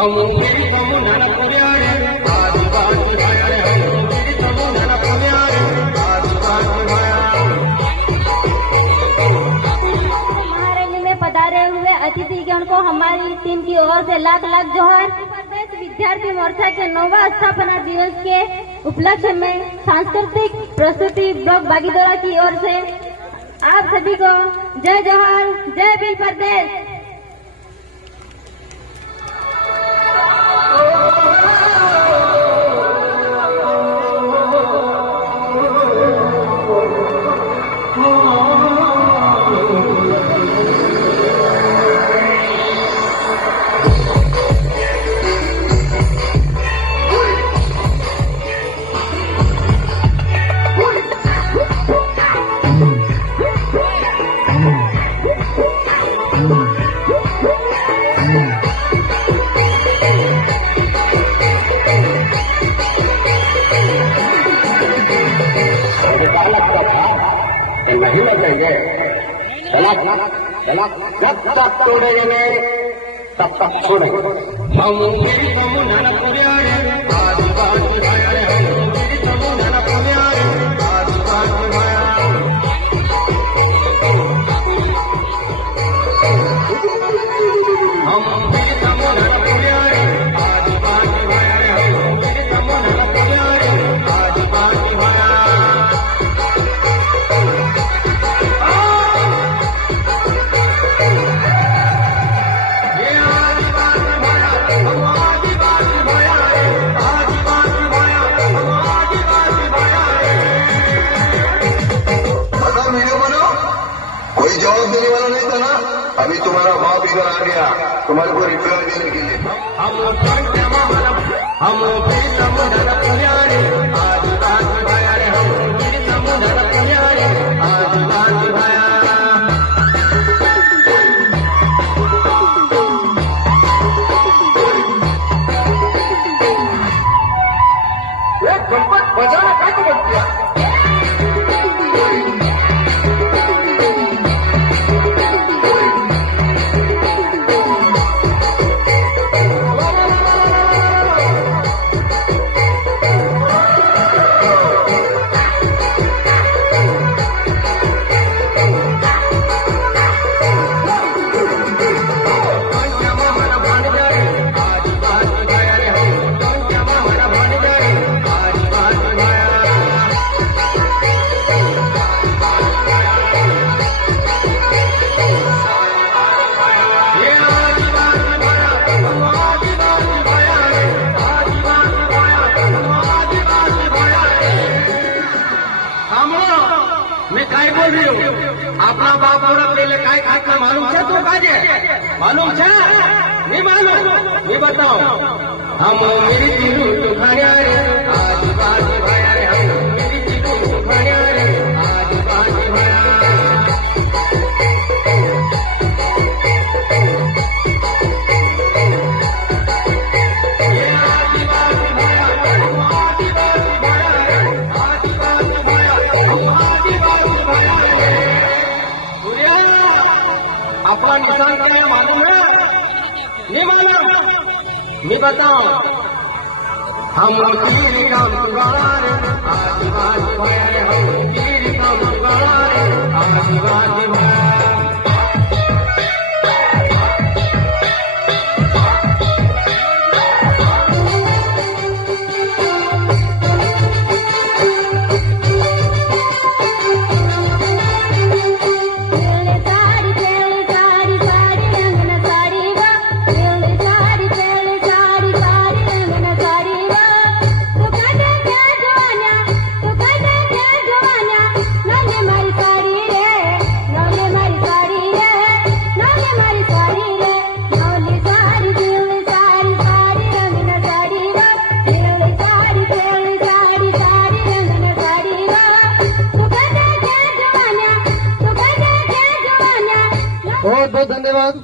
में पधारे हुए अतिथिगण को हमारी टीम की ओर से लाख लाख जोहार। प्रदेश विद्यार्थी मोर्चा के 9वां स्थापना दिवस के उपलक्ष्य में सांस्कृतिक प्रस्तुति ब्लॉक बागीदोरा की ओर से आप सभी को जय जोहार, जय भील प्रदेश। नहीं लगेंगे जब तक तोड़ेंगे तब तक छोड़ेंगे कोई जवाब देने वाला नहीं था ना। अभी तुम्हारा बाप इधर आ गया तुम्हारे को रिप्लाई देने के लिए। बजाना क्या बन गया। मैं काय बोल रही हूँ अपना बाप और पहले काय खातना मालूम है तो काजे मालूम है नहीं मालूम नहीं बताओ हम मेरी चीजू खाया रे आज बाजी भाया रे हम मेरी चीजू खाया रे आज बाजी भाया अपना निशान क्या मालूम है नहीं मालूम नहीं बताओ हम तीर काम गुजारे आदिवासी भाई हम तीर काम गुजारे आदिवासी भाई बहुत बहुत धन्यवाद।